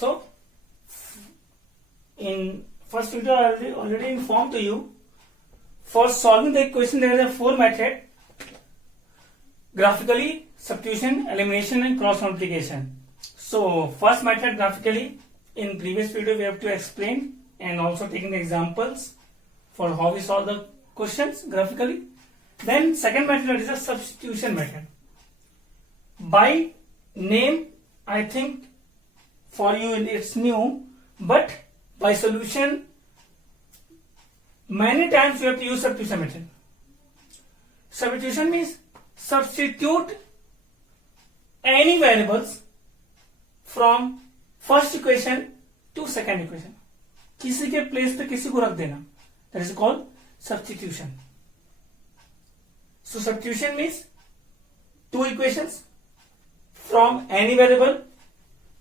So in first video I already informed to you, for solving the equation there is a 4 method: graphically, substitution, elimination and cross multiplication. So first method, graphically, in previous video we have to explain and also taking examples for how we solve the questions graphically. Then second method is a substitution method. By name I think for you it's new, but by solution many times you have to use substitution method. Substitution means substitute any variables from first equation to second equation. किसी के place पे किसी को रख देना, that is called substitution. So substitution means two equations from any variable,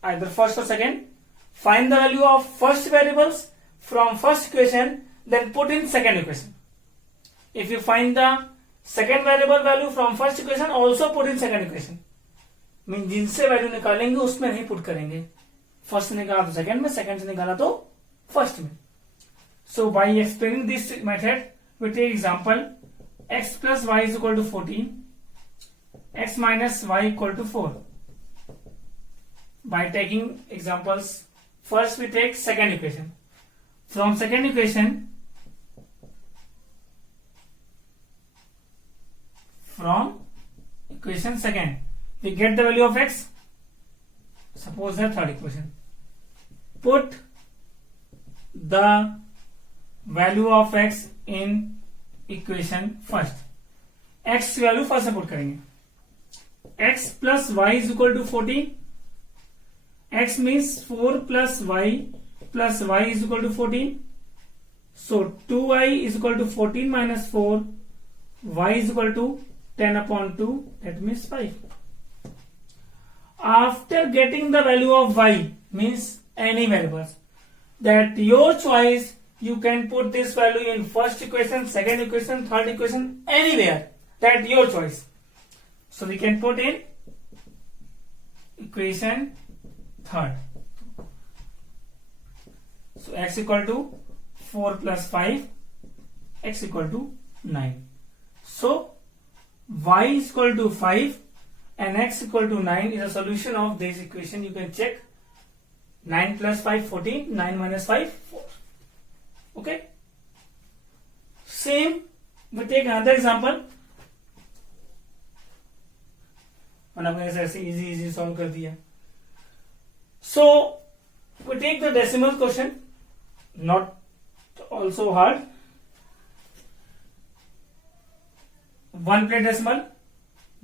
either first or second. Find the value of first variables from first equation, then put in second equation. If you find the second variable value from first equation, also put in second equation. Mean जिनसे value निकालेंगे उसमें नहीं put करेंगे. First निकाला तो second में, second से निकाला तो फर्स्ट में. So by explaining this method we take example x plus y is equal to 14, x minus y equal to 4. By taking examples, first we take second equation. From second equation, second, we get the value of x. Suppose the third equation. Put the value of x in equation first. x value first से put करेंगे. x plus y is equal to 14. x means 4 plus y is equal to 14. So 2y is equal to 14 minus 4. y is equal to 10 upon 2. That means 5. After getting the value of y, means any variables, that your choice, you can put this value in first equation, second equation, third equation, anywhere. That your choice. So we can put in equation third. So x equal to 4 plus 5, x equal to 9. So y is equal to 5 and x equal to 9 is a solution of this equation. You can check. 9 plus 5 14, 9 minus 5 4. Okay. Same, we take another example. ऐसे easy solve कर दिया. So we take the decimal question, not also hard. 1 place decimal,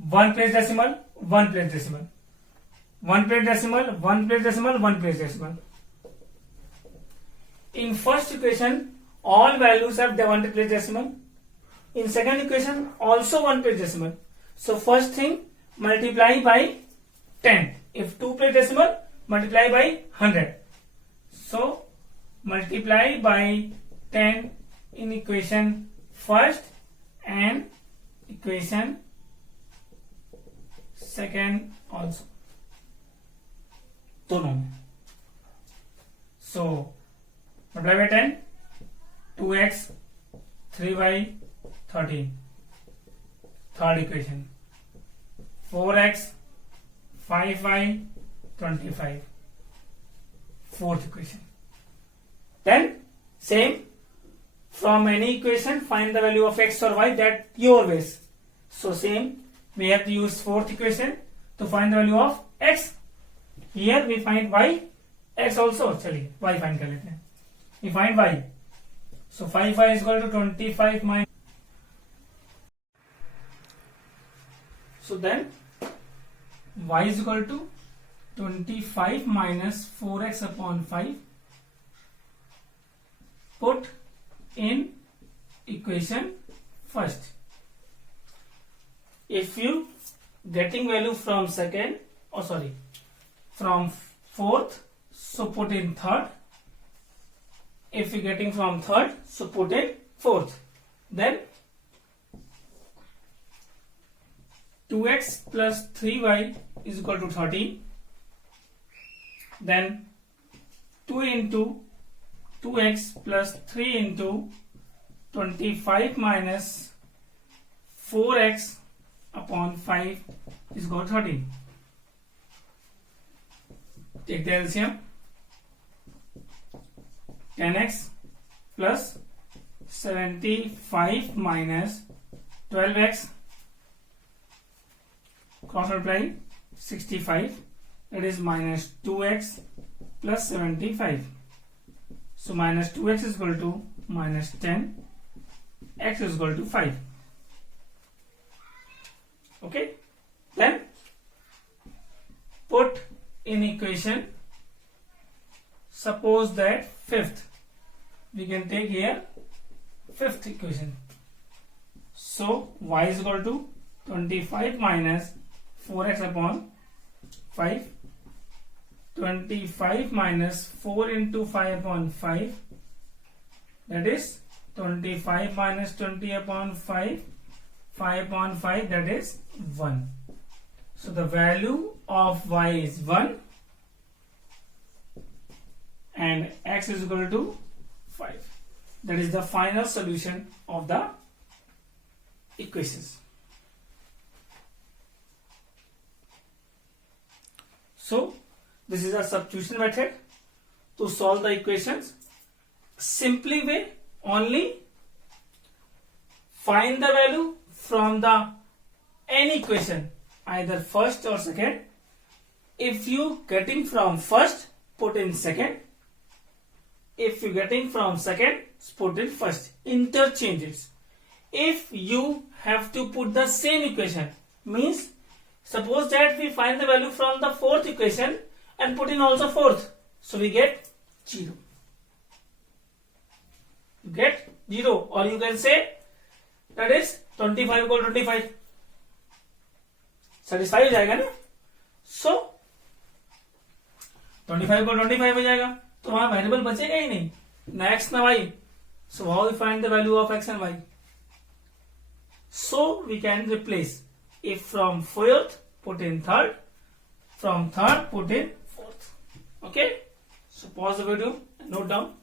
1 place decimal, 1 place decimal, 1 place decimal, 1 place decimal, 1 place decimal. In first equation, all values have the 1 place decimal. In second equation, also 1 place decimal. So first thing, multiply by 10. If 2 place decimal, multiply by 100. So multiply by 10 in equation first and equation second also. दोनों में. So multiply by 10, 2x, 3y, 13. Third equation. 4x, 5y, 25. Fourth equation. Then same, from any equation find the value of x or y, that your ways. So same, we have to use fourth equation to find the value of x. Here we find y, x also. चलिए y find कर लेते हैं. We find y. So 5y is equal to 25 minus. So then y is equal to 25 minus 4x upon 5. Put in equation first. If you getting value from second, from fourth, so put in third. If you getting from third, so put in fourth. Then 2x plus 3y is equal to 13. Then 2 into 2x plus 3 into 25 minus 4x upon 5 is equal to 13. Take the LCM. 10x plus 75 minus 12x, cross multiply 65, that is minus 2x plus 75. So minus 2x is equal to minus 10, x is equal to 5. Okay, then put in equation, suppose that fifth, we can take here fifth equation. So y is equal to 25 minus 4x upon 5. 25 minus 4 into 5 upon 5, that is 25 minus 20 upon 5, 5 upon 5, that is 1. So the value of y is 1 and x is equal to 5. That is the final solution of the equations. So this is a substitution method to solve the equations. Simply way, only find the value from the any equation, either first or second. If you getting from first, put in second. If you getting from second, put in first. Interchanges. If you have to put the same equation, means suppose that we find the value from the fourth equation and put in also fourth, so we get 0. You get 0, or you can say that is 25 equal to 25. Satisfy हो जाएगा ना. So 25 equal to 25 हो जाएगा, तो वहां variable बचेगा ही नहीं, ना x ना y. So how we find the value of x and y? So we can replace. If from fourth, put in third. From third, put in fourth. Okay? So pause the video and note down.